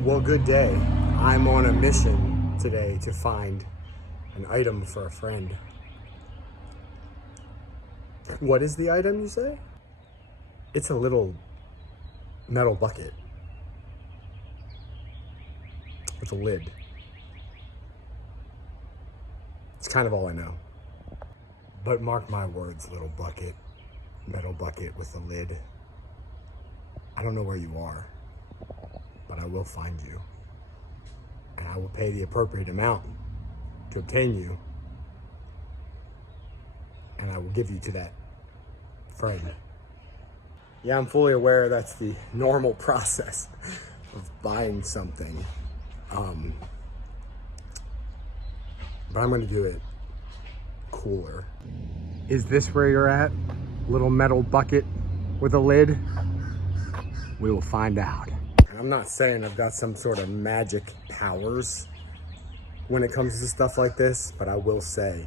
Well, good day. I'm on a mission today to find an item for a friend. What is the item, you say? It's a little metal bucket with a lid. It's kind of all I know. But mark my words, little bucket, metal bucket with a lid. I don't know where you are, but I will find you. And I will pay the appropriate amount to obtain you. And I will give you to that friend. Yeah, I'm fully aware that's the normal process of buying something. But I'm gonna do it cooler. Is this where you're at? Little metal bucket with a lid? We will find out. And I'm not saying I've got some sort of magic powers when it comes to stuff like this, but I will say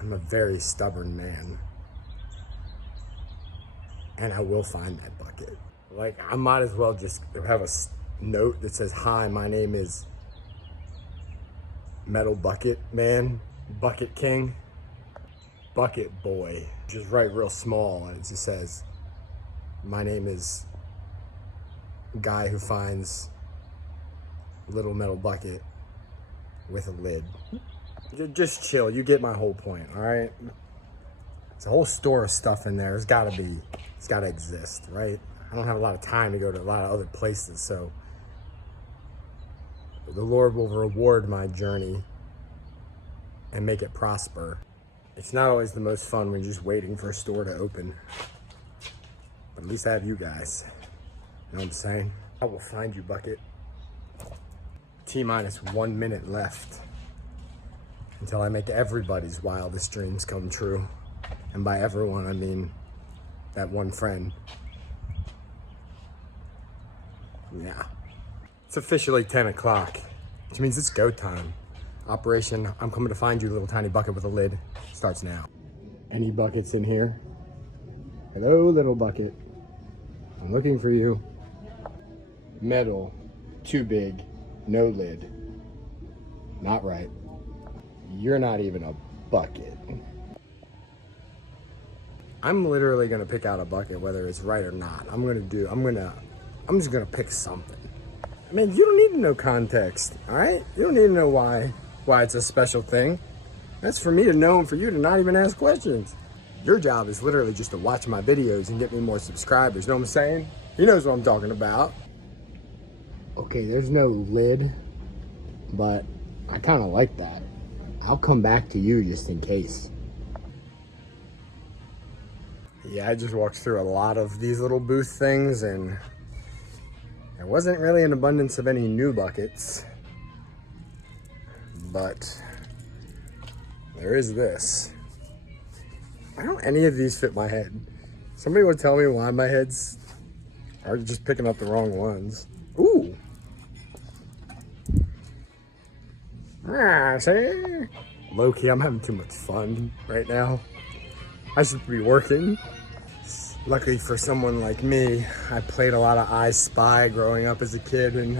I'm a very stubborn man. And I will find that bucket. Like, I might as well just have a note that says, "Hi, my name is Metal Bucket Man, Bucket King, Bucket Boy." Just write real small, and it just says, "My name is guy who finds little metal bucket with a lid." Just chill, you get my whole point, all right? It's a whole store of stuff in there. It's gotta exist, right? I don't have a lot of time to go to a lot of other places, so the Lord will reward my journey and make it prosper. It's not always the most fun when you're just waiting for a store to open, but at least I have you guys. You know what I'm saying? I will find you, Bucket. T-minus 1 minute left until I make everybody's wildest dreams come true. And by everyone, I mean that one friend. Yeah. It's officially 10 o'clock, which means it's go time. Operation I'm coming to find you, little tiny bucket with a lid, starts now. Any buckets in here? Hello, little bucket. I'm looking for you. Metal, too big, no lid. Not right. You're not even a bucket. I'm literally gonna pick out a bucket whether it's right or not. I'm just gonna pick something. I mean, you don't need to know context, all right? You don't need to know why it's a special thing. That's for me to know and for you to not even ask questions. Your job is literally just to watch my videos and get me more subscribers, know what I'm saying? He knows what I'm talking about. Okay, there's no lid, but I kind of like that. I'll come back to you just in case. Yeah, I just walked through a lot of these little booth things and there wasn't really an abundance of any new buckets, but there is this. Why don't any of these fit my head? Somebody would tell me why my heads are just picking up the wrong ones. Ooh. See? Low-key, I'm having too much fun right now. I should be working. Luckily for someone like me, I played a lot of I Spy growing up as a kid, and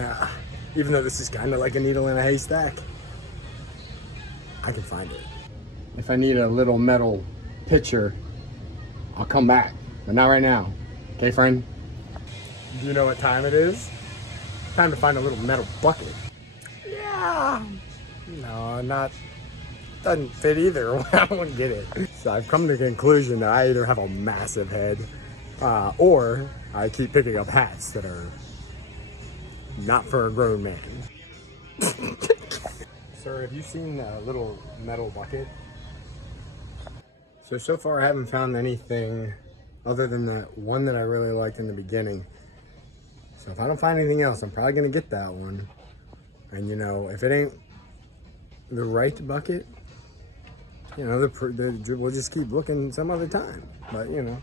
even though this is kind of like a needle in a haystack, I can find it. If I need a little metal pitcher, I'll come back, but not right now. Okay, friend? Do you know what time it is? Time to find a little metal bucket. Yeah. No, doesn't fit either. I won't get it. So I've come to the conclusion that I either have a massive head or I keep picking up hats that are not for a grown man. Sir, have you seen a little metal bucket? So far I haven't found anything other than that one that I really liked in the beginning. So if I don't find anything else, I'm probably gonna get that one. And you know, if it ain't the right bucket, you know, we'll just keep looking some other time. But, you know.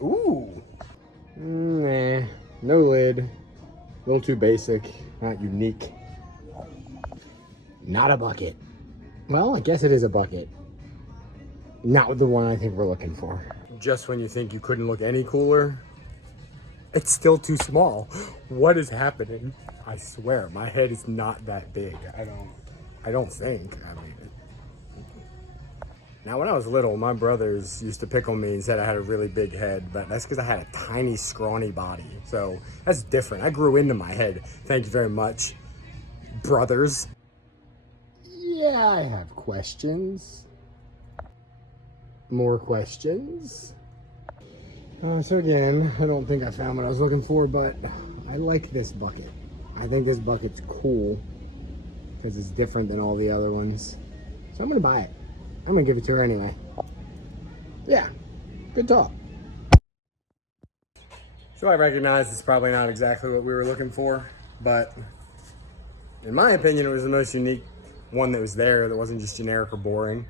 Ooh. Nah. No lid. A little too basic. Not unique. Not a bucket. Well, I guess it is a bucket. Not the one I think we're looking for. Just when you think you couldn't look any cooler, It's still too small. What is happening? I swear, my head is not that big. I don't think. I mean, now when I was little, my brothers used to pick on me and said I had a really big head, but that's because I had a tiny, scrawny body. So that's different. I grew into my head. Thank you very much, brothers. Yeah, I have questions. More questions. So again, I don't think I found what I was looking for, but I like this bucket. I think this bucket's cool because it's different than all the other ones. So I'm gonna buy it. I'm gonna give it to her anyway. Yeah, good talk. So I recognize it's probably not exactly what we were looking for, but in my opinion, it was the most unique one that was there that wasn't just generic or boring.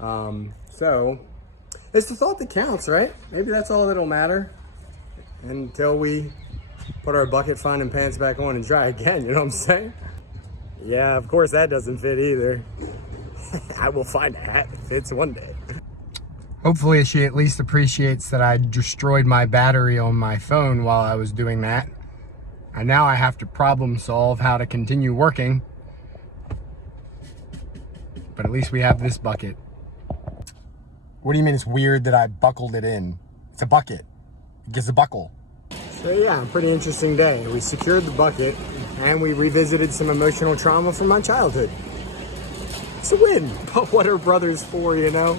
So it's the thought that counts, right? Maybe that's all that'll matter until we put our bucket fun and pants back on and try again, you know what I'm saying? Yeah, of course that doesn't fit either. I will find a hat that fits one day. Hopefully she at least appreciates that I destroyed my battery on my phone while I was doing that. And now I have to problem solve how to continue working. But at least we have this bucket. What do you mean it's weird that I buckled it in? It's a bucket. It gets a buckle. So yeah, pretty interesting day. We secured the bucket and we revisited some emotional trauma from my childhood. It's a win, but what are brothers for, you know?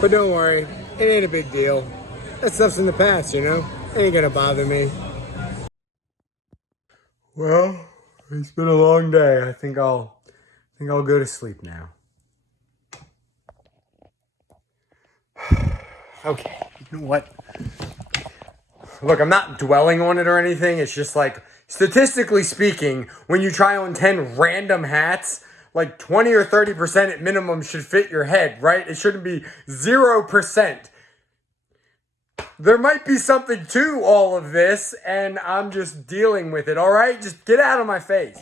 But don't worry, it ain't a big deal. That stuff's in the past, you know? It ain't gonna bother me. Well, it's been a long day. I think I'll go to sleep now. Okay, you know what? Look, I'm not dwelling on it or anything. It's just like, statistically speaking, when you try on 10 random hats, like 20 or 30% at minimum should fit your head, right? It shouldn't be 0%. There might be something to all of this, and I'm just dealing with it, all right? Just get out of my face.